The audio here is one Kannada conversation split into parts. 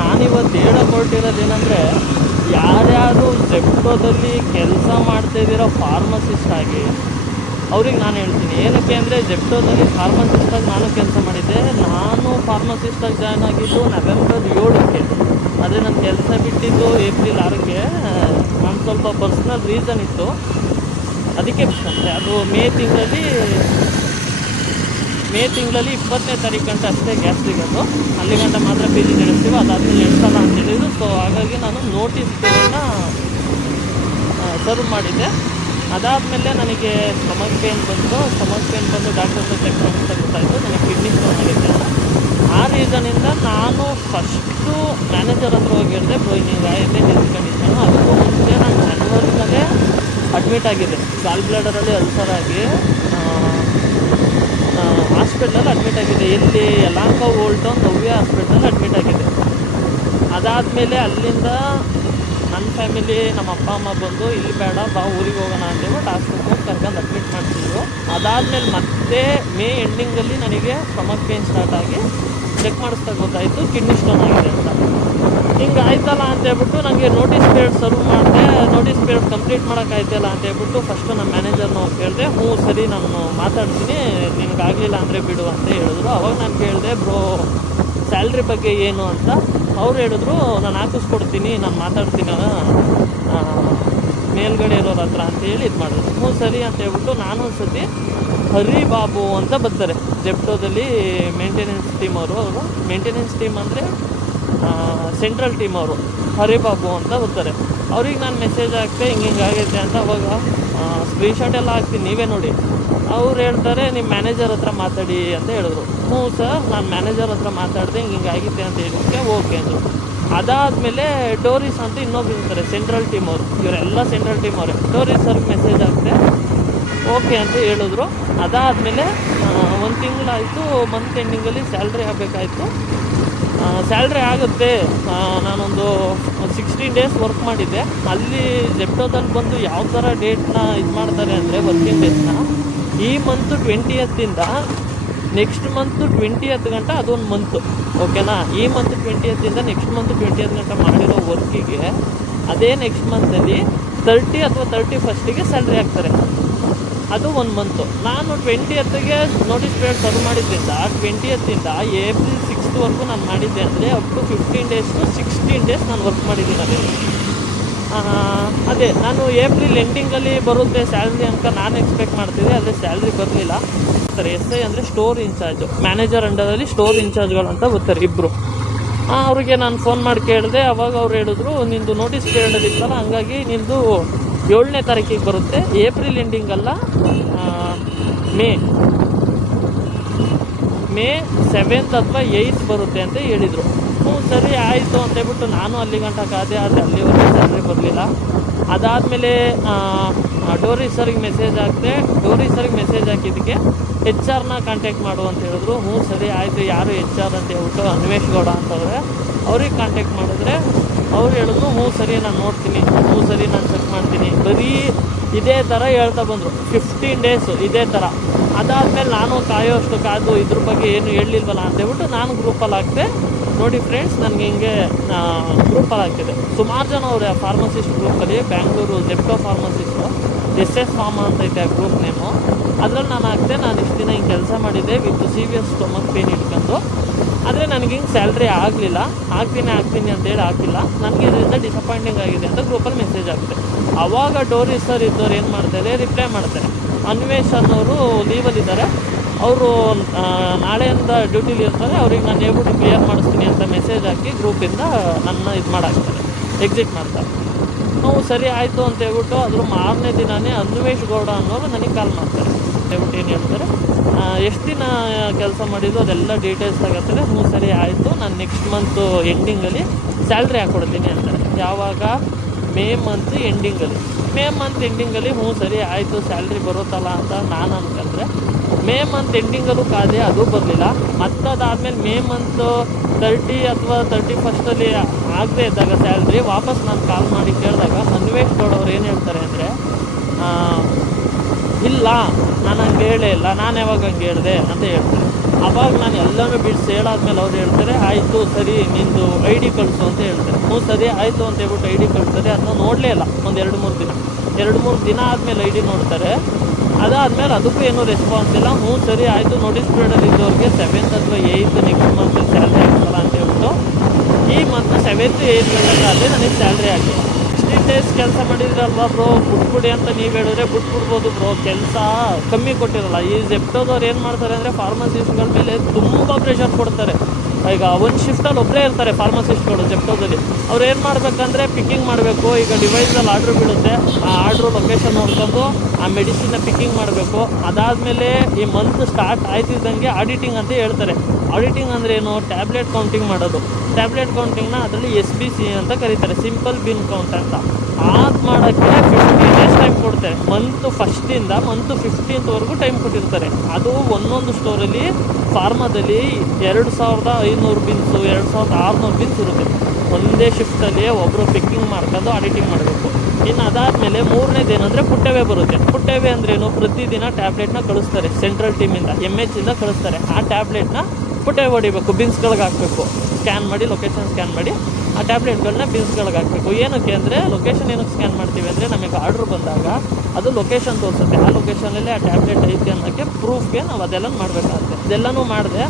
ನಾನಿವತ್ತು ಹೇಳಕ್ಕೆ ಹೊರಟಿರೋದೇನೆಂದರೆ, ಯಾರ್ಯಾರು ಜೆಪ್ಟೋದಲ್ಲಿ ಕೆಲಸ ಮಾಡ್ತಾಯಿದ್ದೀರೋ ಫಾರ್ಮಸಿಸ್ಟ್ ಆಗಿ ಅವ್ರಿಗೆ ನಾನು ಹೇಳ್ತೀನಿ. ಏನಕ್ಕೆ ಅಂದರೆ, ಜೆಪ್ಟೋದಲ್ಲಿ ಫಾರ್ಮಸಿಸ್ಟಾಗಿ ನಾನು ಕೆಲಸ ಮಾಡಿದ್ದೆ. ನಾನು ಫಾರ್ಮಸಿಸ್ಟಾಗಿ ಜಾಯ್ನ್ ಆಗಿದ್ದು ನವೆಂಬರ್ 7ಕ್ಕೆ. ಆದರೆ ನನ್ನ ಕೆಲಸ ಬಿಟ್ಟಿದ್ದು ಏಪ್ರಿಲ್ 6ಕ್ಕೆ. ನಾನು ಸ್ವಲ್ಪ ಪರ್ಸ್ನಲ್ ರೀಸನ್ ಇತ್ತು, ಅದಕ್ಕೆ ಬಿಟ್ಟಂತೆ. ಅದು ಮೇ ತಿಂಗಳಲ್ಲಿ 20ನೇ ತಾರೀಕು ಗಂಟೆ ಅಷ್ಟೇ ಗ್ಯಾಸ್ ಸಿಗೋದು. ಅಲ್ಲಿ ಗಂಟೆ ಮಾತ್ರ ಪಿ ಜಿ ನಡೆಸ್ತೀವಿ, ಅದಾದಮೇಲೆ ನಡೆಸಲ್ಲ ಅಂತ ಹೇಳಿದ್ರು. ಸೊ ಹಾಗಾಗಿ ನಾನು ನೋಟಿಸ್ ಪೀರಿಯಡ್ನ ಸರ್ವ್ ಮಾಡಿದ್ದೆ. ಅದಾದಮೇಲೆ ನನಗೆ ಸ್ಟಮಕ್ ಪೇನ್ ಬಂದು ಡಾಕ್ಟರ್ ಹತ್ರ ಚೆಕ್ ಮಾಡಿಸ್ತಾ ಗೊತ್ತಾಯಿತು ನನಗೆ ಕಿಡ್ನಿ ಸ್ಟೋನ್ ಆಗಿದೆ ಅಂತ. ಆ ರೀಸನಿಂದ ನಾನು ಫಸ್ಟು ಮ್ಯಾನೇಜರ್ ಹತ್ರ ಹೋಗಿ ಹೇಳಿದೆ, ಬ್ರೋ ಹಿಂಗೆ ಆಗಿದೆ ಹೆಲ್ತ್ ಕಂಡೀಷನು. ಅದಕ್ಕೂ ಮುಂಚೆ ನಾನು ಜನವರಿನಲ್ಲೇ ಅಡ್ಮಿಟ್ ಆಗಿದೆ, ಗಾಲ್ ಬ್ಲಾಡರಲ್ಲಿ ಅಲ್ಸರ್ ಆಗಿ ಹಾಸ್ಪಿಟ್ಲಲ್ಲಿ ಅಡ್ಮಿಟ್ ಆಗಿದೆ. ಎಲ್ಲಿ ಯಲಹಂಕ ಓಲ್ಡ್ ಟೌನ್ ನವ್ಯ ಹಾಸ್ಪಿಟ್ಲಲ್ಲಿ ಅಡ್ಮಿಟ್ ಆಗಿದೆ. ಅದಾದಮೇಲೆ ಅಲ್ಲಿಂದ ನನ್ನ ಫ್ಯಾಮಿಲಿ, ನಮ್ಮ ಅಪ್ಪ ಅಮ್ಮ ಬಂದು ಇಲ್ಲಿ ಬೇಡ ಬಾ ಊರಿಗೆ ಹೋಗೋಣ ಅಂತೇಳ್ಬಿಟ್ಟು ಹಾಸ್ಪಿಟ್ಲಿಗೆ ಹೋಗಿ ಕರ್ಕೊಂಡು ಅಡ್ಮಿಟ್ ಮಾಡ್ತಿದ್ರು. ಅದಾದಮೇಲೆ ಮತ್ತೆ ಮೇ ಎಂಡಿಂಗಲ್ಲಿ ನನಗೆ ಸ್ಟಮಕ್ ಪೇನ್ ಸ್ಟಾರ್ಟ್ ಆಗಿ ಚೆಕ್ ಮಾಡಿಸ್ತಾ ಗೊತ್ತಾಯಿತು ಕಿಡ್ನಿ ಸ್ಟೋನ್ ಆಗಿದೆ ಅಂತ. ಹಿಂಗೆ ಆಯ್ತಲ್ಲ ಅಂತೇಳ್ಬಿಟ್ಟು ನನಗೆ ನೋಟಿಸ್ ಪೀರಿಯಡ್ ಸರ್ವ್ ಮಾಡಿದೆ. ನೋಟಿಸ್ ಪೀರಿಯಡ್ ಕಂಪ್ಲೀಟ್ ಮಾಡೋಕ್ಕಾಯ್ತಲ್ಲ ಅಂತೇಳ್ಬಿಟ್ಟು ಫಸ್ಟು ನಮ್ಮ ಮ್ಯಾನೇಜರ್ನ ಹೋಗಿ ಕೇಳಿದೆ. ಹ್ಞೂ ಸರಿ ನಾನು ಮಾತಾಡ್ತೀನಿ, ನಿನಗಾಗಲಿಲ್ಲ ಅಂದರೆ ಬಿಡು ಅಂತ ಹೇಳಿದ್ರು. ಅವಾಗ ನಾನು ಕೇಳಿದೆ, ಬ್ರೋ ಸ್ಯಾಲ್ರಿ ಬಗ್ಗೆ ಏನು ಅಂತ. ಅವ್ರು ಹೇಳಿದ್ರು, ನಾನು ಹಾಕಿಸ್ಕೊಡ್ತೀನಿ, ನಾನು ಮಾತಾಡ್ತೀನಿ ಮೇಲ್ಗಡೆ ಇರೋರ ಹತ್ರ ಅಂತೇಳಿ ಇದು ಮಾಡಿದ್ರು. ಹ್ಞೂ ಸರಿ ಅಂತ ಹೇಳ್ಬಿಟ್ಟು ನಾನು ಒಂದು ಸತಿ ಹರಿಬಾಬು ಅಂತ ಬರ್ತಾರೆ ಜೆಪ್ಟೋದಲ್ಲಿ ಮೇಂಟೆನೆನ್ಸ್ ಟೀಮ್ ಅವರು ಮೇಂಟೆನೆನ್ಸ್ ಟೀಮ್ ಅಂದರೆ ಸೆಂಟ್ರಲ್ ಟೀಮ್ ಅವರು ಹರಿಬಾಬು ಅಂತ ಬರ್ತಾರೆ. ಅವ್ರಿಗೆ ನಾನು ಮೆಸೇಜ್ ಹಾಕ್ತೆ ಹಿಂಗೆ ಆಗೈತೆ ಅಂತ. ಅವಾಗ ಸ್ಕ್ರೀನ್ಶಾಟ್ ಎಲ್ಲ ಹಾಕ್ತೀನಿ, ನೀವೇ ನೋಡಿ. ಅವ್ರು ಹೇಳ್ತಾರೆ, ನಿಮ್ಮ ಮ್ಯಾನೇಜರ್ ಹತ್ರ ಮಾತಾಡಿ ಅಂತ ಹೇಳಿದ್ರು. ಹ್ಞೂ ಸರ್, ನಾನು ಮ್ಯಾನೇಜರ್ ಹತ್ರ ಮಾತಾಡಿದೆ, ಹಿಂಗೆ ಆಗಿತ್ತೆ ಅಂತ ಹೇಳಿದ್ದಕ್ಕೆ ಓಕೆ ಅಂದರು. ಅದಾದಮೇಲೆ ಡೋರಿಸ್ ಅಂತ ಇನ್ನೊಬ್ರು ಇರ್ತಾರೆ ಸೆಂಟ್ರಲ್ ಟೀಮ್ ಅವರು, ಇವರೆಲ್ಲ ಸೆಂಟ್ರಲ್ ಟೀಮ್ ಅವರೇ. ಡೋರಿಸ್ ಅವ್ರಿಗೆ ಮೆಸೇಜ್ ಹಾಕ್ತೆ, ಓಕೆ ಅಂತ ಹೇಳಿದ್ರು. ಅದಾದಮೇಲೆ 1 ತಿಂಗಳಾಯಿತು. ಮಂತ್ ಎಂಡಿಂಗಲ್ಲಿ ಸ್ಯಾಲ್ರಿ ಆಗಬೇಕಾಯಿತು. ಸ್ಯಾಲ್ರಿ ಆಗುತ್ತೆ. ನಾನೊಂದು 16 ಡೇಸ್ ವರ್ಕ್ ಮಾಡಿದ್ದೆ. ಅಲ್ಲಿ ಜೆಪ್ಟೋದಲ್ಲಿ ಬಂದು ಯಾವ ಥರ ಡೇಟ್ನ ಇದು ಮಾಡ್ತಾರೆ ಅಂದರೆ, ವರ್ಕಿಂಗ್ ಡೇಸ್ನ ಈ month 20th next month 20th ಗಂಟ ಅದೊಂದು ಮಂತು, ಓಕೆನಾ. ಈ month 20th next month 20th ಗಂಟ ಮಾಡಿರೋ ವರ್ಕಿಗೆ ಅದೇ ನೆಕ್ಸ್ಟ್ ಮಂತಲ್ಲಿ 30 ಅಥವಾ 31st ಸ್ಯಾಲ್ರಿ ಹಾಕ್ತಾರೆ. ಅದು 1 ಮಂತು. ನಾನು 20th ನೋಟಿಸ್ ಪೀರಿಯಡ್ ಸರ್ವ್ ಮಾಡಿದ್ದರಿಂದ 20th ಏಪ್ರಿಲ್ 6th ನಾನು ಮಾಡಿದ್ದೆ. ಅಂದರೆ up to 15 days to 16 days ನಾನು ವರ್ಕ್ ಮಾಡಿದ್ದೀನಿ. ಅದೇ ನಾನು ಏಪ್ರಿಲ್ ಎಂಡಿಂಗಲ್ಲಿ ಬರುತ್ತೆ ಸ್ಯಾಲ್ರಿ ಅಂತ ನಾನು ಎಕ್ಸ್ಪೆಕ್ಟ್ ಮಾಡ್ತಿದ್ದೆ, ಆದರೆ ಸ್ಯಾಲ್ರಿ ಬರಲಿಲ್ಲ. ಸರ್ SI ಅಂದರೆ ಸ್ಟೋರ್ ಇನ್ಚಾರ್ಜು, ಮ್ಯಾನೇಜರ್ ಅಂಡರಲ್ಲಿ ಸ್ಟೋರ್ ಇನ್ಚಾರ್ಜ್ಗಳು ಅಂತ ಬರ್ತಾರೆ ಇಬ್ಬರು. ಅವ್ರಿಗೆ ನಾನು ಫೋನ್ ಮಾಡಿ ಕೇಳಿದೆ. ಅವಾಗ ಅವ್ರು ಹೇಳಿದ್ರು, ನಿಂದು ನೋಟಿಸ್ ಪೀರಿಯಡಲ್ಲಿ ಇತ್ತಲ್ಲ, ಹಂಗಾಗಿ ನಿಂದು 7ನೇ ತಾರೀಕಿಗೆ ಬರುತ್ತೆ, ಏಪ್ರಿಲ್ ಎಂಡಿಂಗಲ್ಲ, ಮೇ 7th ಅಥವಾ 8th ಬರುತ್ತೆ ಅಂತ ಹೇಳಿದರು. ಹ್ಞೂ ಸರಿ ಆಯಿತು ಅಂತೇಳ್ಬಿಟ್ಟು ನಾನು ಅಲ್ಲಿ ಗಂಟ ಕಾದೆ, ಆದರೆ ಅಲ್ಲಿವರೆಗೆ ಸ್ಯಾಲ್ರಿ ಬರಲಿಲ್ಲ. ಅದಾದಮೇಲೆ ಡೋರಿ ಸರ್ಗೆ ಮೆಸೇಜ್ ಹಾಕಿದ್ದಕ್ಕೆ HR ಕಾಂಟ್ಯಾಕ್ಟ್ ಮಾಡು ಅಂತ ಹೇಳಿದ್ರು. ಹ್ಞೂ ಸರಿ ಆಯಿತು, ಯಾರು HR ಅಂತ ಹೇಳ್ಬಿಟ್ಟು ಅನ್ವೇಷ್ ಗೌಡ ಅಂತವ್ರೆ, ಅವ್ರಿಗೆ ಕಾಂಟ್ಯಾಕ್ಟ್ ಮಾಡಿದ್ರೆ ಅವ್ರು ಹೇಳಿದ್ರು, ಹ್ಞೂ ಸರಿ ನಾನು ನೋಡ್ತೀನಿ, ಹ್ಞೂ ಸರಿ ನಾನು ಚೆಕ್ ಮಾಡ್ತೀನಿ. ಬರೀ ಇದೇ ಥರ ಹೇಳ್ತಾ ಬಂದರು 15 ಡೇಸು ಇದೇ ಥರ. ಅದಾದಮೇಲೆ ನಾನು ಕಾದು ಇದ್ರ ಬಗ್ಗೆ ಏನು ಹೇಳಿಲ್ವಲ್ಲ ಅಂತೇಳ್ಬಿಟ್ಟು ನಾನು ಗ್ರೂಪಲ್ಲಿ ಹಾಕ್ತೆ. ನೋಡಿ ಫ್ರೆಂಡ್ಸ್, ನನಗೆ ಹಿಂಗೆ ಗ್ರೂಪಲ್ಲಿ ಹಾಕ್ತಿದೆ. ಸುಮಾರು ಜನ ಅವರೇ ಫಾರ್ಮಸಿಸ್ಟ್ ಗ್ರೂಪಲ್ಲಿ, Bangalore Zepto pharmacist, SS pharma ಅಂತ ಐತೆ ಆ ಗ್ರೂಪ್ ನೇಮು. ಅದರಲ್ಲಿ ನಾನು ಹಾಕ್ತೆ, ನಾನು ಇಷ್ಟು ದಿನ ಹಿಂಗೆ ಕೆಲಸ ಮಾಡಿದ್ದೆ ವಿತ್ ಸೀವಿಯರ್ ಸ್ಟೊಮಕ್ ಪೇನ್ ಇಟ್ಕೊಂಡು, ಆದರೆ ನನಗೆ ಹಿಂಗೆ ಸ್ಯಾಲ್ರಿ ಆಗಲಿಲ್ಲ, ಆಗ್ತೀನಿ ಅಂತೇಳಿ ಹಾಕಿಲ್ಲ. ನನಗೆ ಇದರಿಂದ ಡಿಸಪಾಯಿಂಟಿಂಗ್ ಆಗಿದೆ ಅಂತ ಗ್ರೂಪಲ್ಲಿ ಮೆಸೇಜ್ ಹಾಕ್ತೆ. ಆವಾಗ ಡೋರಿ ಸರ್ ಇದ್ದವ್ರು ಏನು ಮಾಡ್ತಾರೆ, ರಿಪ್ಲೈ ಮಾಡ್ತಾರೆ, ಅನ್ವೇಷ್ ಅನ್ನೋರು ಲೀವಲ್ಲಿದ್ದಾರೆ, ಅವರು ನಾಳೆಯಿಂದ ಡ್ಯೂಟಿಲಿ ಇರ್ತಾರೆ, ಅವ್ರಿಗೆ ನಾನು ಹೇಳ್ಬಿಟ್ಟು ಕ್ಲಿಯರ್ ಮಾಡಿಸ್ತೀನಿ ಅಂತ ಮೆಸೇಜ್ ಹಾಕಿ ಗ್ರೂಪಿಂದ ನನ್ನ ಇದು ಮಾಡಾಕ್ತಾರೆ, ಎಕ್ಸಿಟ್ ಮಾಡ್ತಾರೆ. ನಾವು ಸರಿ ಆಯಿತು ಅಂತ ಹೇಳ್ಬಿಟ್ಟು ಅದ್ರ ಮಾರನೇ ದಿನವೇ ಅನ್ವೇಷ್ ಗೌಡ ಅನ್ನೋರು ನನಗೆ ಕಾಲ್ ಮಾಡ್ತಾರೆ. ಹೇಳ್ಬಿಟ್ಟು ಏನು ಹೇಳ್ತಾರೆ, ಎಷ್ಟು ದಿನ ಕೆಲಸ ಮಾಡಿದ್ದು ಅದೆಲ್ಲ ಡೀಟೇಲ್ಸ್ ತಗೋತಾರೆ. ಹ್ಞೂ ಸರಿ ಆಯಿತು, ನಾನು ನೆಕ್ಸ್ಟ್ ಮಂತು ಎಂಡಿಂಗಲ್ಲಿ ಸ್ಯಾಲ್ರಿ ಹಾಕ್ಕೊಡ್ತೀನಿ ಅಂತಾರೆ. ಯಾವಾಗ? ಮೇ ಮಂತ್ ಎಂಡಿಂಗಲ್ಲಿ. ಹ್ಞೂ ಸರಿ ಆಯಿತು, ಸ್ಯಾಲ್ರಿ ಬರುತ್ತಲ್ಲ ಅಂತ ನಾನು ಅನ್ಕೊಂಡ್ರೆ ಮೇ ಮಂತ್ ಎಂಡಿಂಗಲ್ಲೂ ಕಾದೆ, ಅದು ಬರಲಿಲ್ಲ. ಮತ್ತು ಅದಾದಮೇಲೆ ಮೇ ಮಂತು 30 ಅಥವಾ 31st ಆಗದೆ ಇದ್ದಾಗ ಸ್ಯಾಲ್ರಿ ವಾಪಸ್ ನಾನು ಕಾಲ್ ಮಾಡಿ ಕೇಳಿದಾಗ ಅನ್ವೇಷ್ ಗೌಡ ಅವ್ರು ಏನು ಹೇಳ್ತಾರೆ ಅಂದರೆ, ಇಲ್ಲ ನಾನು ಹಂಗೆ ಹೇಳೇ ಇಲ್ಲ, ನಾನು ಯಾವಾಗ ಹಂಗೆ ಹೇಳಿದೆ ಅಂತ ಹೇಳ್ತಾರೆ. ಅವಾಗ ನಾನು ಎಲ್ಲನೂ ಬಿಡಿಸಿ ಹೇಳಾದ್ಮೇಲೆ ಅವ್ರು ಹೇಳ್ತಾರೆ ಆಯಿತು ಸರಿ ನಿಂದು ಐ ಡಿ ಕಳಿಸು ಅಂತ ಹೇಳ್ತಾರೆ. ಹ್ಞೂ ಸರಿ ಆಯಿತು ಅಂತ ಹೇಳ್ಬಿಟ್ಟು ಐ ಡಿ ಕಳಿಸ್ತಾರೆ. ಅದನ್ನ ನೋಡಲೇ ಇಲ್ಲ ಒಂದು 2-3 ದಿನ ಆದಮೇಲೆ ಐ ಡಿ ನೋಡ್ತಾರೆ. ಅದಾದಮೇಲೆ ಅದಕ್ಕೂ ಏನೂ ರೆಸ್ಪಾನ್ಸ್ ಇಲ್ಲ. ಹ್ಞೂ ಸರಿ ಆಯಿತು, ನೋಟಿಸ್ ಪೀರಿಯಡಲ್ಲಿ ಇದ್ದವ್ರಿಗೆ 7th ಅಥವಾ 8th ನೆಕ್ಸ್ಟ್ ಮಂತ್ ಸ್ಯಾಲ್ರಿ ಆಗ್ತಲ್ಲ ಅಂತ ಹೇಳ್ಬಿಟ್ಟು ಈ ಮಂತ್ 7th 8th ಗಂಟೆಗಾದರೆ ನನಗೆ ಸ್ಯಾಲ್ರಿ ಆಗಿಲ್ಲ. 16 days ಕೆಲಸ ಮಾಡಿದ್ರಲ್ವಾ ಬ್ರೋ, ಬಿಟ್ಬಿಡಿ ಅಂತ ನೀವು ಹೇಳಿದ್ರೆ ಬಿಟ್ಬಿಡ್ಬೋದು ಬ್ರೋ, ಕೆಲಸ ಕಮ್ಮಿ ಕೊಟ್ಟಿರಲ್ಲ. ಈ ಜೆಪ್ಟೋದವ್ರು ಏನು ಮಾಡ್ತಾರೆ ಅಂದರೆ ಫಾರ್ಮಸಿಸ್ಟ್ಗಳ ಮೇಲೆ ತುಂಬ ಪ್ರೆಷರ್ ಕೊಡ್ತಾರೆ. ಈಗ ಒಂದು ಶಿಫ್ಟಲ್ಲಿ ಒಬ್ಬರೇ ಇರ್ತಾರೆ ಫಾರ್ಮಸಿಸ್ಟ್ಗಳು ಜೆಪ್ಟೋದಲ್ಲಿ. ಅವ್ರು ಏನು ಮಾಡಬೇಕಂದ್ರೆ ಪಿಕ್ಕಿಂಗ್ ಮಾಡಬೇಕು. ಈಗ ಡಿವೈಸಲ್ಲಿ ಆರ್ಡ್ರ್ ಬೀಳುತ್ತೆ, ಆ ಆರ್ಡ್ರು ಲೊಕೇಶನ್ ನೋಡ್ಕೊಂಡು ಆ ಮೆಡಿಸಿನ್ನ ಪಿಕ್ಕಿಂಗ್ ಮಾಡಬೇಕು. ಅದಾದಮೇಲೆ ಈ ಮಂತ್ ಸ್ಟಾರ್ಟ್ ಆಯ್ತಿದ್ದಂಗೆ ಆಡಿಟಿಂಗ್ ಅಂತ ಹೇಳ್ತಾರೆ. ಆಡಿಟಿಂಗ್ ಅಂದರೆ ಏನು, ಟ್ಯಾಬ್ಲೆಟ್ ಕೌಂಟಿಂಗ್ ಮಾಡೋದು. ಟ್ಯಾಬ್ಲೆಟ್ ಕೌಂಟಿಂಗ್ನ ಅದರಲ್ಲಿ SBC ಅಂತ ಕರೀತಾರೆ, ಸಿಂಪಲ್ ಬಿನ್ ಕೌಂಟ್ ಅಂತ. ಅದು ಮಾಡೋಕ್ಕೆ 15 days ಟೈಮ್ ಕೊಡ್ತಾರೆ. Month 1st month 15th time ಕೊಟ್ಟಿರ್ತಾರೆ. ಅದು ಒಂದೊಂದು ಸ್ಟೋರಲ್ಲಿ ಫಾರ್ಮಾದಲ್ಲಿ 2500 ಬಿನ್ಸು 2600 ಬಿನ್ಸ್ ಇರುತ್ತೆ. ಒಂದೇ ಶಿಫ್ಟಲ್ಲಿ ಒಬ್ಬರು ಪಿಕ್ಕಿಂಗ್ ಮಾಡ್ಕೊಂಡು ಆಡಿಟಿಂಗ್ ಮಾಡಬೇಕು. ಇನ್ನು ಅದಾದಮೇಲೆ 3ನೇದು ಏನಂದರೆ ಪುಟ್ಟವೇ ಬರುತ್ತೆ. ಪುಟ್ಟವೇ ಅಂದ್ರೇನು, ಪ್ರತಿದಿನ ಟ್ಯಾಬ್ಲೆಟ್ನ ಕಳಿಸ್ತಾರೆ ಸೆಂಟ್ರಲ್ ಟೀಮಿಂದ, MH ಕಳಿಸ್ತಾರೆ. ಆ ಟ್ಯಾಬ್ಲೆಟ್ನ ಪುಟ್ಟೆ ಹೊಡಿಬೇಕು, ಬಿನ್ಸ್ಗಳಿಗೆ ಹಾಕಬೇಕು. ಸ್ಕ್ಯಾನ್ ಮಾಡಿ, ಲೊಕೇಶನ್ ಸ್ಕ್ಯಾನ್ ಮಾಡಿ ಆ ಟ್ಯಾಬ್ಲೆಟ್ಗಳನ್ನ ಬಿನ್ಸ್ಗಳಿಗೆ ಹಾಕಬೇಕು. ಏನಕ್ಕೆ ಅಂದರೆ ಲೊಕೇಶನ್ ಏನಕ್ಕೆ ಸ್ಕ್ಯಾನ್ ಮಾಡ್ತೀವಿ ಅಂದರೆ ನಮಗೆ ಆರ್ಡ್ರ್ ಬಂದಾಗ ಅದು ಲೊಕೇಶನ್ ತೋರಿಸುತ್ತೆ. ಆ ಲೊಕೇಶನಲ್ಲಿ ಆ ಟ್ಯಾಬ್ಲೆಟ್ ಐತೆ ಅನ್ನೋಕ್ಕೆ ಪ್ರೂಫ್ಗೆ ನಾವು ಅದೆಲ್ಲ ಮಾಡಬೇಕಾಗುತ್ತೆ. ಇದೆಲ್ಲನೂ ಮಾಡಿದೆ.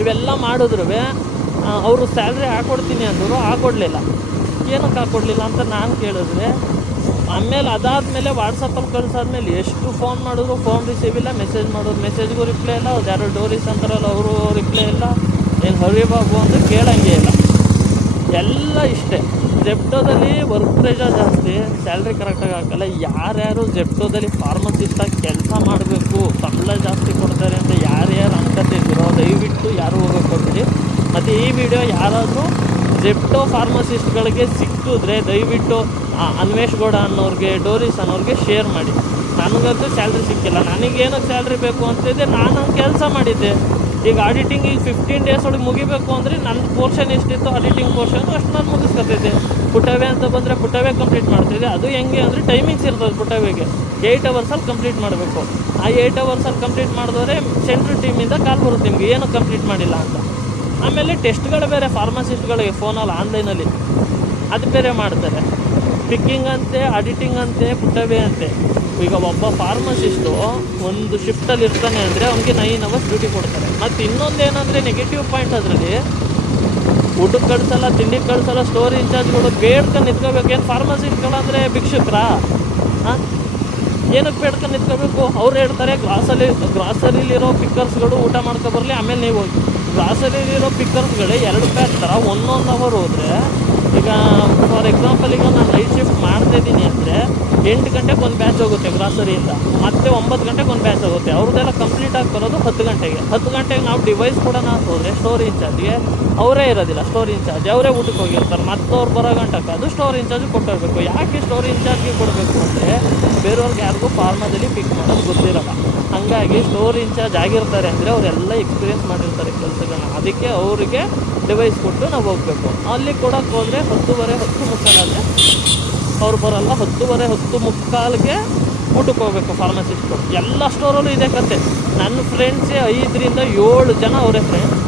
ಇವೆಲ್ಲ ಮಾಡಿದ್ರು ಅವರು ಸ್ಯಾಲ್ರಿ ಹಾಕ್ಕೊಡ್ತೀನಿ ಅಂದರು, ಹಾಕ್ಕೊಡ್ಲಿಲ್ಲ. ಏನಕ್ಕೆ ಹಾಕ್ಕೊಡ್ಲಿಲ್ಲ ಅಂತ ನಾನು ಕೇಳಿದ್ರೆ, ಆಮೇಲೆ ಅದಾದಮೇಲೆ ವಾಟ್ಸಪ್ಪಲ್ಲಿ ಕಳಿಸಾದ್ಮೇಲೆ ಎಷ್ಟು ಫೋನ್ ಮಾಡಿದ್ರು ಫೋನ್ ರಿಸೀವ್ ಇಲ್ಲ, ಮೆಸೇಜ್ ಮಾಡೋದು ಮೆಸೇಜ್ಗೂ ರಿಪ್ಲೈ ಇಲ್ಲ, ಅವ್ರು ಯಾರೋ ಡೋರೀಸ್ ಅಂತಾರಲ್ಲ ಅವರು ರಿಪ್ಲೈ ಇಲ್ಲ, ಏನು ಹರಿ ಬಾಬು ಅಂತ ಕೇಳೋಂಗೆ ಇಲ್ಲ. ಎಲ್ಲ ಇಷ್ಟೇ. ಜೆಪ್ಟೋದಲ್ಲಿ ವರ್ಕ್ ಪ್ರೆಷರ್ ಜಾಸ್ತಿ, ಸ್ಯಾಲ್ರಿ ಕರೆಕ್ಟಾಗಿ ಹಾಕಲ್ಲ. ಯಾರ್ಯಾರು ಜೆಪ್ಟೋದಲ್ಲಿ ಫಾರ್ಮಸಿಸ್ಟಾಗಿ ಕೆಲಸ ಮಾಡಬೇಕು, ಸಂಬಳ ಜಾಸ್ತಿ ಕೊಡ್ತಾರೆ ಅಂತ ಯಾರ್ಯಾರು ಅನ್ಕೋತಿದ್ದೀರೋ ದಯವಿಟ್ಟು ಯಾರು ಹೋಗೋಕ್ಕೆ ಹೋಗ್ಬಿಡಿ. ಮತ್ತು ಈ ವಿಡಿಯೋ ಯಾರಾದರೂ ಜೆಪ್ಟೋ ಫಾರ್ಮಸಿಸ್ಟ್ಗಳಿಗೆ ಸಿಕ್ಕಿದ್ರೆ ದಯವಿಟ್ಟು ಅನ್ವೇಷ್ ಗೌಡ ಅನ್ನೋರಿಗೆ, ಡೋರೀಸ್ ಅನ್ನೋರಿಗೆ ಶೇರ್ ಮಾಡಿ. ನನಗಂತೂ ಸ್ಯಾಲ್ರಿ ಸಿಕ್ಕಿಲ್ಲ. ನನಗೇನಕ್ಕೆ ಸ್ಯಾಲ್ರಿ ಬೇಕು ಅಂತಿದ್ದೆ, ನಾನು ಕೆಲಸ ಮಾಡಿದ್ದೆ. ಈಗ ಆಡಿಟಿಂಗ್ ಈಗ 15 days ಒಳಗೆ ಮುಗಿಬೇಕು ಅಂದರೆ ನನ್ನ ಪೋರ್ಷನ್ ಎಷ್ಟಿತ್ತು ಆಡಿಟಿಂಗ್ ಪೋರ್ಷನ್ ಅಷ್ಟು ನಾನು ಮುಗಿಸ್ಕೊತಿದ್ದೆ. ಪುಟ್ಟವೇ ಅಂತ ಬಂದರೆ ಪುಟ್ಟವೇ ಕಂಪ್ಲೀಟ್ ಮಾಡ್ತಿದ್ದೆ. ಅದು ಹೆಂಗೆ ಅಂದರೆ ಟೈಮಿಂಗ್ಸ್ ಇರ್ತದೆ ಪುಟ್ಟವೆಗೆ, 8 hours ಕಂಪ್ಲೀಟ್ ಮಾಡಬೇಕು. ಆ 8 hours ಕಂಪ್ಲೀಟ್ ಮಾಡಿದವರೆ ಸೆಂಟ್ರಲ್ ಟೀಮಿಂದ ಕಾಲ್ ಬರುತ್ತೆ ನಿಮಗೆ ಏನು ಕಂಪ್ಲೀಟ್ ಮಾಡಿಲ್ಲ ಅಂತ. ಆಮೇಲೆ ಟೆಸ್ಟ್ಗಳು ಬೇರೆ ಫಾರ್ಮಸಿಸ್ಟ್ಗಳಿಗೆ ಫೋನಲ್ಲಿ ಆನ್ಲೈನಲ್ಲಿ ಅದು ಬೇರೆ ಮಾಡ್ತಾರೆ. ಪಿಕ್ಕಿಂಗ್ ಅಂತೆ, ಆಡಿಟಿಂಗ್ ಅಂತೆ, ಪುಟ್ಟವೇ ಅಂತೆ. ಈಗ ಒಬ್ಬ ಫಾರ್ಮಸಿಸ್ಟು ಒಂದು ಶಿಫ್ಟಲ್ಲಿ ಇರ್ತಾನೆ ಅಂದರೆ ಅವ್ನಿಗೆ 9 hours ಡ್ಯೂಟಿ ಕೊಡ್ತಾರೆ. ಮತ್ತು ಇನ್ನೊಂದು ಏನಂದರೆ ನೆಗೆಟಿವ್ ಪಾಯಿಂಟ್, ಅದರಲ್ಲಿ ಊಟಕ್ಕೆ ಕಳಿಸಲ್ಲ, ತಿಂಡಿಗೆ ಕಳಿಸಲ್ಲ, ಸ್ಟೋರ್ ಇನ್ಚಾರ್ಜ್ಗಳು ಬೇಡ್ಕೊಂಡು ನಿಂತ್ಕೋಬೇಕು. ಏನು ಫಾರ್ಮಸಿಸ್ಟ್ಗಳಂದರೆ ಭಿಕ್ಷುಕ್ರಾ? ಏನಕ್ಕೆ ಬೇಡ್ಕೊಂಡು ನಿಂತ್ಕೋಬೇಕು? ಅವ್ರು ಹೇಳ್ತಾರೆ ಗ್ರಾಸರಿಲಿರೋ ಪಿಕ್ಕರ್ಸ್ಗಳು ಊಟ ಮಾಡ್ಕೊಬರಲಿ, ಆಮೇಲೆ ನೀವು ಹೋಗಿ. ಗ್ರಾಸರಿಲಿರೋ ಪಿಕ್ಕರ್ಸ್ಗಳೇ 2 ಬ್ಯಾಚ್ ಥರ 1 hour ಹೋದರೆ, ಈಗ ಫಾರ್ ಎಕ್ಸಾಂಪಲ್ ಈಗ ನಾನು ನೈಟ್ ಶಿಫ್ಟ್ ಮಾಡ್ತಾಯಿದ್ದೀನಿ ಅಂದರೆ 8 ಗಂಟೆಗೆ ಒಂದು ಬ್ಯಾಚ್ ಹೋಗುತ್ತೆ ಗ್ರಾಸರಿಯಿಂದ, ಮತ್ತು 9 ಗಂಟೆಗೆ ಒಂದು ಬ್ಯಾಚ್ ಹೋಗುತ್ತೆ. ಅವ್ರದ್ದೆಲ್ಲ ಕಂಪ್ಲೀಟ್ ಆಗಿ ಬರೋದು 10 ಗಂಟೆಗೆ. 10 ಗಂಟೆಗೆ ನಾವು ಡಿವೈಸ್ ಕೊಡೋಣ ಅಂತ ಹೋದರೆ ಸ್ಟೋರ್ ಇನ್ಚಾರ್ಜ್ಗೆ ಅವರೇ ಇರೋದಿಲ್ಲ. ಸ್ಟೋರ್ ಇನ್ಚಾರ್ಜ್ ಅವರೇ ಊಟಕ್ಕೆ ಹೋಗಿರ್ತಾರೆ. ಮತ್ತು ಅವ್ರು ಬರೋ ಗಂಟಕ್ಕೆ ಅದು ಸ್ಟೋರ್ ಇನ್ಚಾರ್ಜ್ ಕೊಟ್ಟೋಗ್ಬೇಕು. ಯಾಕೆ ಸ್ಟೋರ್ ಇನ್ಚಾರ್ಜ್ಗೆ ಕೊಡಬೇಕು ಅಂದರೆ ಬೇರೆಯವ್ರಿಗೆ ಯಾರಿಗೂ ಫಾರ್ಮಾದಲ್ಲಿ ಪಿಕ್ ಮಾಡೋದು ಗೊತ್ತಿರಲ್ಲ. ಹಾಗಾಗಿ ಸ್ಟೋರ್ ಇನ್ಚಾರ್ಜ್ ಆಗಿರ್ತಾರೆ ಅಂದರೆ ಅವರೆಲ್ಲ ಎಕ್ಸ್ಪೀರಿಯೆನ್ಸ್ ಮಾಡಿರ್ತಾರೆ ಕೆಲಸಗಳನ್ನ. ಅದಕ್ಕೆ ಅವರಿಗೆ ಡಿವೈಸ್ ಕೊಟ್ಟು ನಾವು ಹೋಗಬೇಕು. ಅಲ್ಲಿ ಕೊಡೋಕ್ಕೆ ಹೋದರೆ 10:30 10:45 ಅವ್ರು ಬರೋಲ್ಲ. 10:30 10:45ಗೆ ಊಟಕ್ಕೆ ಹೋಗ್ಬೇಕು ಫಾರ್ಮಸಿಸ್ಟ್ಗಳು. ಎಲ್ಲ ಸ್ಟೋರಲ್ಲೂ ಇದೆ ಕತೆ. ನನ್ನ ಫ್ರೆಂಡ್ಸೇ 5ರಿಂದ 7 ಜನ ಅವರೇ ಫ್ರೆಂಡ್ಸ್,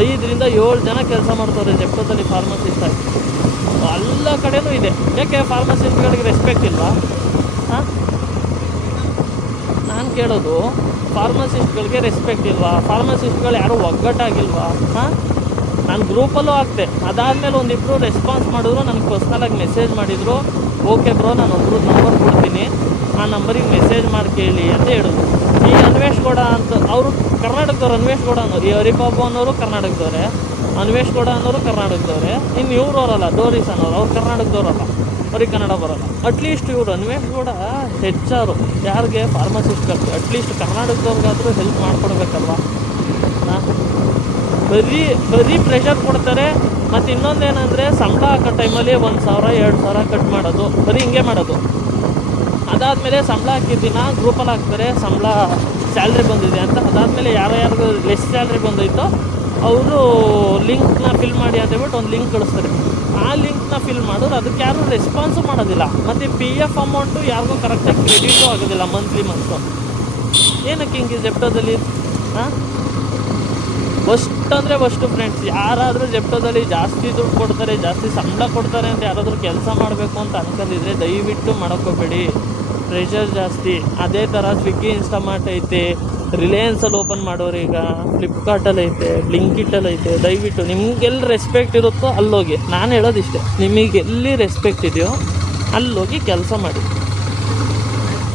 5ರಿಂದ 7 ಜನ ಕೆಲಸ ಮಾಡ್ತಾರೆ ಜೆಪ್ಟೋದಲ್ಲಿ ಫಾರ್ಮಸಿಸ್ಟ್ ಆಗಿ. ಎಲ್ಲ ಕಡೆನೂ ಇದೆ. ಯಾಕೆ ಫಾರ್ಮಸಿಸ್ಟ್ಗಳಿಗೆ ರೆಸ್ಪೆಕ್ಟ್ ಇಲ್ವಾ? ನಾನು ಕೇಳೋದು, ಫಾರ್ಮಸಿಸ್ಟ್ಗಳಿಗೆ ರೆಸ್ಪೆಕ್ಟ್ ಇಲ್ವಾ? ಫಾರ್ಮಸಿಸ್ಟ್ಗಳು ಯಾರೂ ಒಗ್ಗಟ್ಟಾಗಿಲ್ವಾ? ನಾನು ಗ್ರೂಪಲ್ಲೂ ಹಾಕ್ತೆ. ಅದಾದಮೇಲೆ ಒಂದಿಬ್ಬರು ರೆಸ್ಪಾನ್ಸ್ ಮಾಡಿದ್ರು, ನನಗೆ ಪರ್ಸ್ನಲಾಗಿ ಮೆಸೇಜ್ ಮಾಡಿದರು. ಓಕೆ ಬ್ರೋ, ನಾನು ಒಬ್ಬರು ನಂಬರ್ ಕೊಡ್ತೀನಿ, ಆ ನಂಬರಿಗೆ ಮೆಸೇಜ್ ಮಾಡಿ ಕೇಳಿ ಅಂತ ಹೇಳಿದ್ರು. ಈ ಅನ್ವೇಷ್ ಗೌಡ ಅಂತ ಅವರು ಕರ್ನಾಟಕದವ್ರು. ಅನ್ವೇಷ್ ಗೌಡ ಅನ್ನೋರು, ಈ ಹರಿಬಾಬು ಅನ್ನೋರು ಕರ್ನಾಟಕದವ್ರೆ, ಅನ್ವೇಷ್ ಗೌಡ ಅನ್ನೋರು ಕರ್ನಾಟಕದವ್ರೆ. ಇನ್ನು ಇವ್ರವರಲ್ಲ, ಡೋರೀಸ್ ಅನ್ನೋರು, ಅವ್ರು ಕರ್ನಾಟಕದವ್ರಲ್ಲ, ಅವ್ರಿಗೆ ಕನ್ನಡ ಬರೋಲ್ಲ. ಅಟ್ಲೀಸ್ಟ್ ಇವರು ಅನ್ವೇಷ್ ಗೌಡ HR ಯಾರಿಗೆ? ಫಾರ್ಮಸಿಸ್ಟ್ಗಳು. ಅಟ್ಲೀಸ್ಟ್ ಕರ್ನಾಟಕದವ್ರಿಗಾದರೂ ಹೆಲ್ಪ್ ಮಾಡಿಕೊಡ್ಬೇಕಲ್ವ? ಬರೀ ಪ್ರೆಷರ್ ಕೊಡ್ತಾರೆ. ಮತ್ತು ಇನ್ನೊಂದೇನೆಂದರೆ ಸಂಬಳ ಹಾಕೋ ಟೈಮಲ್ಲಿ 1,000 2,000 ಕಟ್ ಮಾಡೋದು, ಬರೀ ಹಿಂಗೆ ಮಾಡೋದು. ಅದಾದಮೇಲೆ ಸಂಬಳ ಹಾಕಿದ್ದಿನ ಗ್ರೂಪಲ್ಲಿ ಹಾಕ್ತಾರೆ, ಸಂಬಳ ಸ್ಯಾಲ್ರಿ ಬಂದಿದೆ ಅಂತ. ಅದಾದಮೇಲೆ ಯಾರ್ಯಾರಿಗೂ ಲೆಸ್ ಸ್ಯಾಲ್ರಿ ಬಂದೋಯ್ತೋ ಅವರು ಲಿಂಕ್ನ ಫಿಲ್ ಮಾಡಿ ಅಂತ ಹೇಳ್ಬಿಟ್ಟು ಒಂದು ಲಿಂಕ್ ಕಳಿಸ್ತಾರೆ. ಆ ಲಿಂಕ್ನ ಫಿಲ್ ಮಾಡಿದ್ರೆ ಅದಕ್ಕೆ ಯಾರೂ ರೆಸ್ಪಾನ್ಸು ಮಾಡೋದಿಲ್ಲ. ಮತ್ತು ಪಿ ಎಫ್ ಅಮೌಂಟು ಯಾರಿಗೂ ಕರೆಕ್ಟಾಗಿ ಕ್ರೆಡಿಟು ಆಗೋದಿಲ್ಲ ಮಂತ್ಲಿ. ಏನಕ್ಕೆ ಹಿಂಗೆ ಜೆಪ್ಟೋದಲ್ಲಿ ಹಾಂ, ಅಂದರೆ ಫ್ರೆಂಡ್ಸ್. ಯಾರಾದರೂ ಜೆಪ್ಟೋದಲ್ಲಿ ಜಾಸ್ತಿ ದುಡ್ಡು ಕೊಡ್ತಾರೆ, ಜಾಸ್ತಿ ಸಂಬಳ ಕೊಡ್ತಾರೆ ಅಂತ ಯಾರಾದರೂ ಕೆಲಸ ಮಾಡಬೇಕು ಅಂತ ಅನ್ಕೊಂಡಿದ್ರೆ ದಯವಿಟ್ಟು ಮಾಡೋಕ್ಕೋಗ್ಬೇಡಿ. ಪ್ರೆಷರ್ ಜಾಸ್ತಿ. ಅದೇ ಥರ ಸ್ವಿಗ್ಗಿ, ಇನ್ಸ್ಟಾಮಾರ್ಟ್ ಐತೆ, ರಿಲಯನ್ಸಲ್ಲಿ ಓಪನ್ ಮಾಡೋರು, ಈಗ ಫ್ಲಿಪ್ಕಾರ್ಟಲ್ಲಿ ಐತೆ, ಬ್ಲಿಂಕಿಟ್ಟಲ್ಲಿ ಐತೆ. ದಯವಿಟ್ಟು ನಿಮಗೆಲ್ಲಿ ರೆಸ್ಪೆಕ್ಟ್ ಇರುತ್ತೋ ಅಲ್ಲೋಗಿ. ನಾನು ಹೇಳೋದಿಷ್ಟೇ, ನಿಮಗೆಲ್ಲಿ ರೆಸ್ಪೆಕ್ಟ್ ಇದೆಯೋ ಅಲ್ಲೋಗಿ ಕೆಲಸ ಮಾಡಿ.